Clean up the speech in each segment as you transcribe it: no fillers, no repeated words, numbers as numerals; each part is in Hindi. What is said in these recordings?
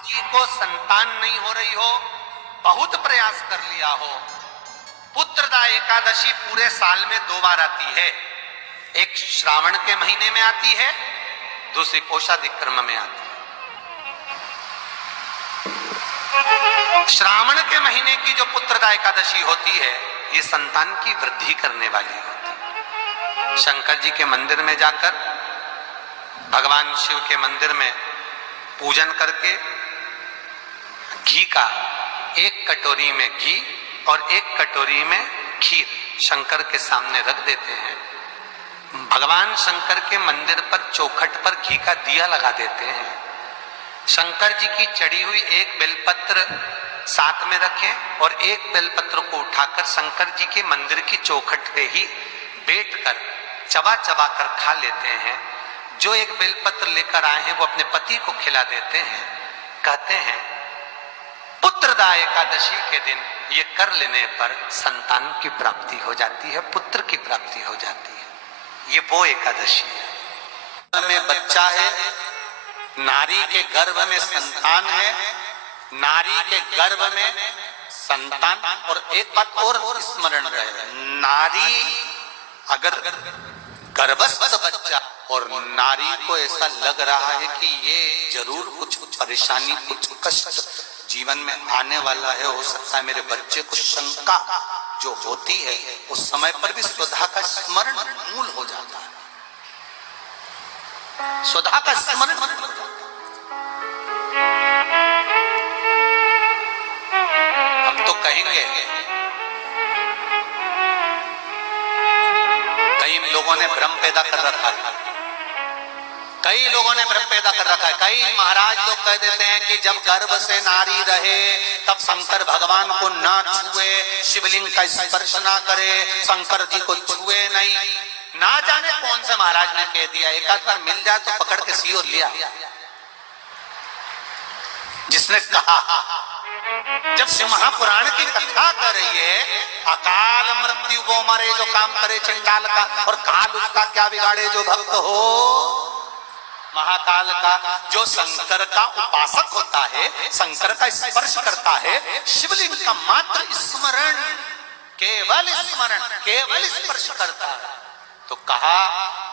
जी को संतान नहीं हो रही हो, बहुत प्रयास कर लिया हो, पुत्रदा एकादशी पूरे साल में 2 बार आती है। एक श्रावण के महीने में आती है, दूसरी कोषाधिक्रम में आती है। श्रावण के महीने की जो पुत्रदा एकादशी होती है, ये संतान की वृद्धि करने वाली होती है। शंकर जी के मंदिर में जाकर, भगवान शिव के मंदिर में पूजन करके घी का 1 कटोरी में घी और 1 कटोरी में खीर शंकर के सामने रख देते हैं। भगवान शंकर के मंदिर पर चौखट पर घी का दिया लगा देते हैं। शंकर जी की चढ़ी हुई 1 बेलपत्र साथ में रखें और 1 बेलपत्र को उठाकर शंकर जी के मंदिर की चौखट पे ही बैठकर चबा चबा कर खा लेते हैं। जो 1 बेलपत्र लेकर आए हैं वो अपने पति को खिला देते हैं। कहते हैं पुत्रदा एकादशी के दिन ये कर लेने पर संतान की प्राप्ति हो जाती है, पुत्र की प्राप्ति हो जाती है। ये वो एकादशी है। में बच्चा है, नारी के गर्भ में संतान है, नारी के गर्भ में संतान। और एक बात और स्मरण रहे, नारी अगर गर्भस्थ बच्चा और नारी को ऐसा लग रहा है कि ये जरूर कुछ परेशानी, कुछ कष्ट जीवन में आने वाला है, हो सकता है मेरे बच्चे को शंका जो होती है, उस समय पर भी स्वधा का स्मरण मूल हो जाता है। स्वधा का स्मरण मूल हो जाता है। हम तो कहेंगे, कई लोगों ने भ्रम पैदा कर रखा है, कई लोगों ने भ्रम पैदा कर रखा है। कई महाराज लोग कह देते हैं कि जब गर्भ से नारी रहे तब शंकर भगवान को ना छुए, शिवलिंग का स्पर्श ना करे, शंकर जी को छुए नहीं। ना जाने कौन से महाराज ने कह दिया, एक आध बार मिल जाए तो पकड़ के सी और लिया। जिसने कहा, जब शिव महापुराण की कथा कर रही है, अकाल मृत्यु वो मरे जो काम करे चंडाल का, और काल उसका क्या बिगाड़े जो भक्त हो। महाकाल का जो शंकर का उपासक होता है, शंकर का स्पर्श करता है, शिवलिंग का मात्र स्मरण, केवल स्मरण, केवल स्पर्श करता है, तो कहा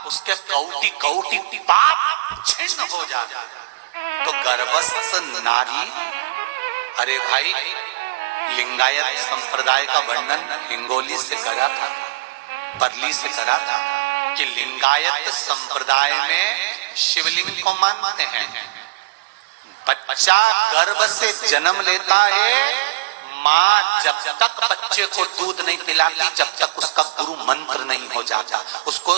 उसके कौटि कौटि पाप छिन्न हो जाता है। तो गर्भस्थ नारी, अरे भाई, लिंगायत संप्रदाय का वर्णन हिंगोली से करा था, परली से करा था कि लिंगायत संप्रदाय में शिवलिंग को मानते हैं। बच्चा गर्भ से जन्म लेता है, माँ जब तक बच्चे को दूध नहीं पिलाती, जब तक उसका गुरु मंत्र नहीं हो जाता, उसको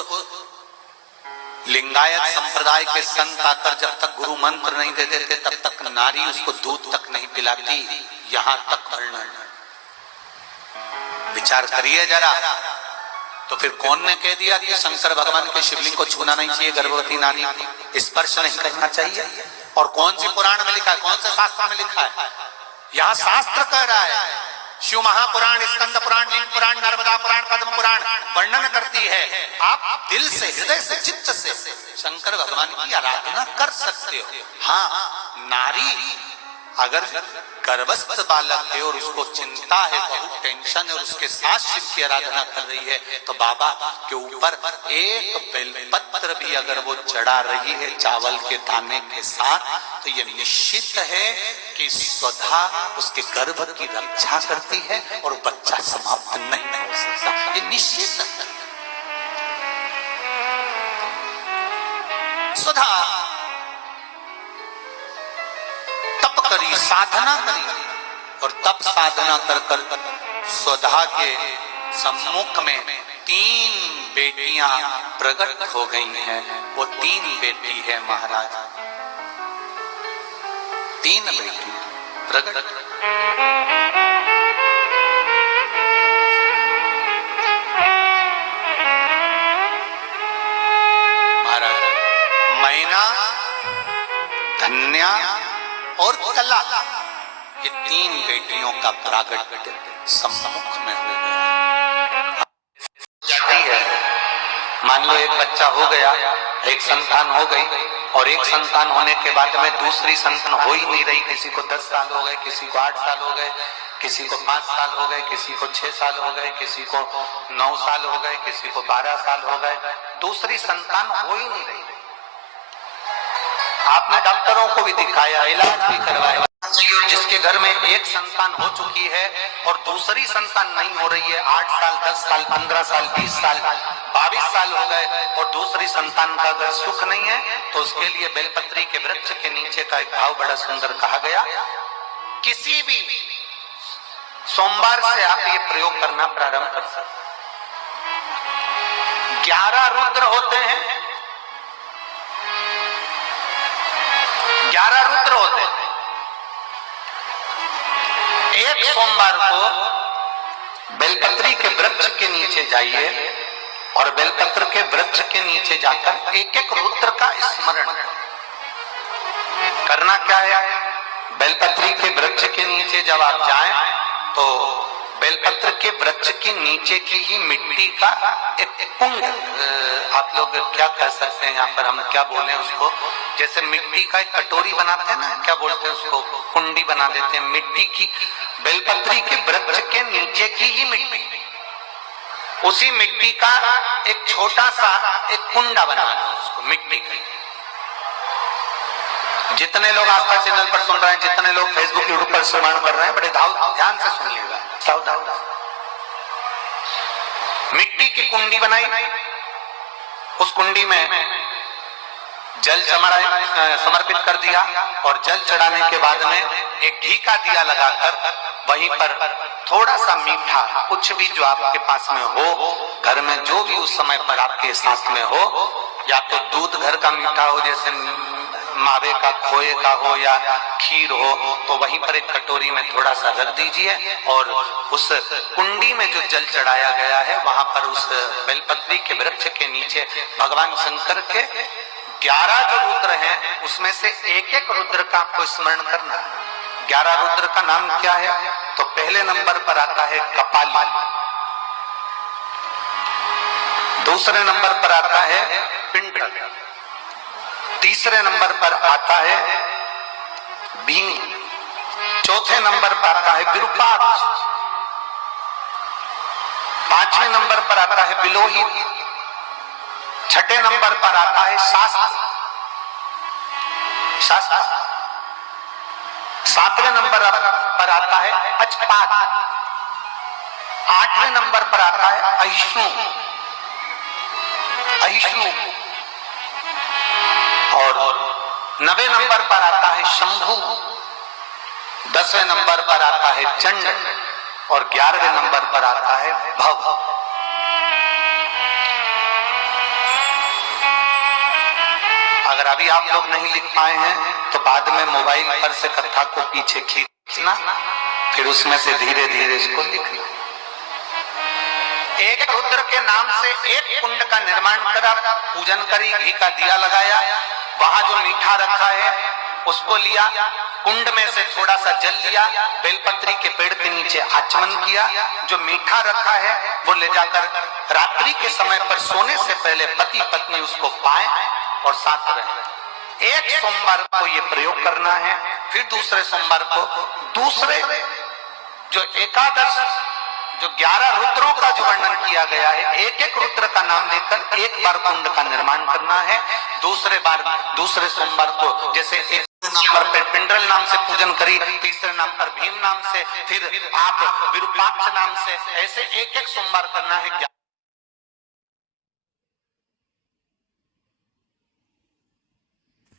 लिंगायत संप्रदाय के संत आकर जब तक गुरु मंत्र नहीं दे देते, तब तक नारी उसको दूध तक नहीं पिलाती। यहां तक वर्णन, विचार करिए जरा। तो फिर कौन ने कह दिया कि शंकर भगवान के शिवलिंग को छूना नहीं चाहिए, गर्भवती नारी को स्पर्श नहीं करना चाहिए? और कौन सी पुराण में लिखा है, कौन से शास्त्र में लिखा है? यहाँ शास्त्र कह रहा है, शिव महापुराण, स्कंद पुराण, लिंग पुराण, नर्मदा पुराण, पद्म पुराण वर्णन करती है। आप दिल से, हृदय से, चित्त से शंकर भगवान की आराधना कर सकते हो। हाँ, नारी अगर गर्भस्थ बालक है और उसको चिंता है, बहुत टेंशन है, और उसके साथ शिव की आराधना कर रही है, तो बाबा के ऊपर 1 बेलपत्र भी अगर वो चढ़ा रही है चावल के दाने के साथ, तो ये निश्चित है कि स्वधा उसके गर्भ की रक्षा करती है और बच्चा समाप्त नहीं हो सकता। ये निश्चित है। स्वधा करी, साधना करी, और तब साधना कर कर स्वधा के सम्मुख में 3 बेटियां प्रकट हो गई हैं। वो 3 बेटी है महाराज, 3 बेटी प्रकट। महाराज मैना, धन्या और कला, ये 3 बेटियों का प्रागट्य सम्मुख में हो गया। जाती है, मान लो एक बच्चा हो गया, एक संतान हो गई, और एक संतान होने के बाद में दूसरी संतान हो ही नहीं रही। किसी को 10 साल हो गए, किसी को 8 साल हो गए, किसी को 5 साल हो गए, किसी को 6 साल हो गए, किसी को 9 साल हो गए, किसी को 12 साल हो गए, दूसरी संतान हो ही नहीं रही। आपने डॉक्टरों को भी दिखाया, इलाज भी करवाया। जिसके घर में एक संतान हो चुकी है और दूसरी संतान नहीं हो रही है, 8 साल, 10 साल, 15 साल, 20 साल, 22 साल हो गए और दूसरी संतान का अगर सुख नहीं है, तो उसके लिए बेलपत्री के वृक्ष के नीचे का एक भाव बड़ा सुंदर कहा गया। किसी भी सोमवार से आप ये प्रयोग करना प्रारंभ कर सकते। 11 रुद्र होते हैं, 11 रुद्र होते हैं। एक सोमवार को बेलपत्री के वृक्ष के नीचे जाइए और बेलपत्र के वृक्ष के नीचे जाकर एक एक रुद्र का स्मरण करना। क्या है? बेलपत्री के वृक्ष के नीचे जब आप जाएं तो बेलपत्र के वृक्ष के नीचे की ही मिट्टी का एक कुंड, आप लोग क्या कह सकते हैं यहाँ पर, हम क्या बोले उसको, जैसे मिट्टी का एक कटोरी बनाते हैं ना, क्या बोलते हैं उसको, कुंडी बना देते हैं मिट्टी की। बेलपत्री के वृक्ष के नीचे की ही मिट्टी, उसी मिट्टी का एक छोटा सा एक कुंडा बना दो उसको मिट्टी का। जितने लोग आस्था चैनल पर सुन रहे हैं, जितने लोग फेसबुक यूट्यूब पर श्रवण कर रहे हैं, बड़े ध्यान से सुनिएगा, सावधान। मिट्टी की कुंडी बनाई, उस कुंडी में जल समर्पित कर दिया और जल चढ़ाने के बाद में एक घी का दिया लगाकर वहीं पर थोड़ा सा मीठा, कुछ भी जो आपके पास में हो, घर में जो भी उस समय पर आपके साथ में हो, या तो दूध घर का मीठा हो, जैसे मावे का, खोए का हो या खीर हो, तो वहीं पर एक कटोरी में थोड़ा सा रख दीजिए और उस कुंडी में जो जल चढ़ाया गया है वहां पर उस बेलपत्री के वृक्ष के नीचे भगवान शंकर के 11 जो रुद्र हैं उसमें से एक एक रुद्र का आपको स्मरण करना है। 11 रुद्र का नाम क्या है? तो पहले नंबर पर आता है कपाली, दूसरे नंबर पर आता है पिंडर, तीसरे नंबर पर आता है भीम, चौथे नंबर पर आता है विरूपाक्ष, पांचवें नंबर पर आता है बिलोहित, छठे नंबर पर आता है शास्त्र, सातवें नंबर पर आता है अजपात, आठवें नंबर पर आता है अहिष्णु, और 9वें नंबर पर आता है शंभु, 10वें नंबर पर आता है चंड और 11वें नंबर पर आता है भव। अगर अभी आप लोग नहीं लिख पाए हैं तो बाद में मोबाइल पर से कथा को पीछे खींचना, फिर उसमें से धीरे धीरे इसको लिखना। एक रुद्र के नाम से एक कुंड का निर्माण करा, पूजन करी, घी का दिया लगाया, वहां जो मीठा रखा है उसको लिया, कुंड में से थोड़ा सा जल लिया, बेलपत्री के पेड़ के नीचे आचमन किया, जो मीठा रखा है वो ले जाकर रात्रि के समय पर सोने से पहले पति पत्नी उसको पाए और साथ रहे। एक सोमवार को ये प्रयोग करना है, फिर दूसरे सोमवार को दूसरे जो एकादश जो 11 रुद्रों का जो वर्णन किया गया है, एक एक रुद्र का नाम लेकर एक बार कुंड का निर्माण करना है। दूसरे सोमवार को जैसे एक नंबर पर पिंडल नाम से पूजन करी, तीसरे नाम पर भीम नाम से, फिर आप विरूपाक्ष नाम से, ऐसे एक एक सोमवार करना है।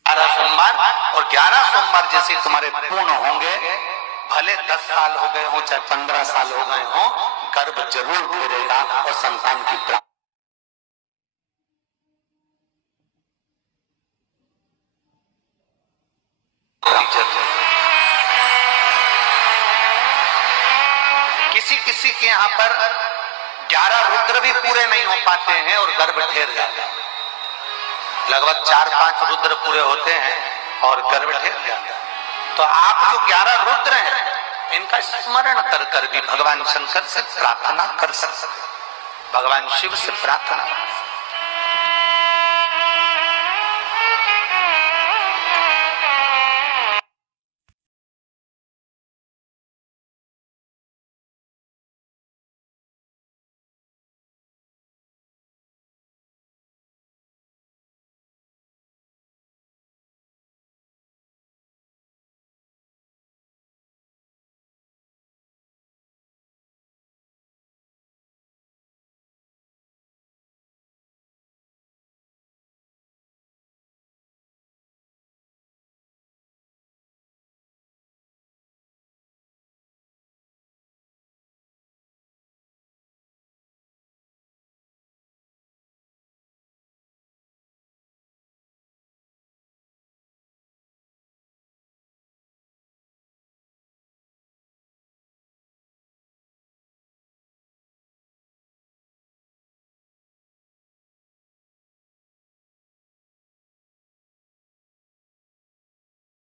11 सोमवार और 11 सोमवार जैसे तुम्हारे पूर्ण होंगे, भले 10 साल हो गए हो चाहे 15 साल हो गए हो, गर्भ जरूर फूलेगा और संतान की प्राप्ति। किसी के यहाँ पर 11 रुद्र भी पूरे नहीं हो पाते हैं और गर्भ ठहर जाता है। लगभग 4-5 रुद्र पूरे होते हैं और गर्भ ठहर जाता है। तो आप जो 11 रुद्र हैं इनका स्मरण कर कर भी भगवान शंकर से प्रार्थना कर सकते, भगवान शिव से प्रार्थना।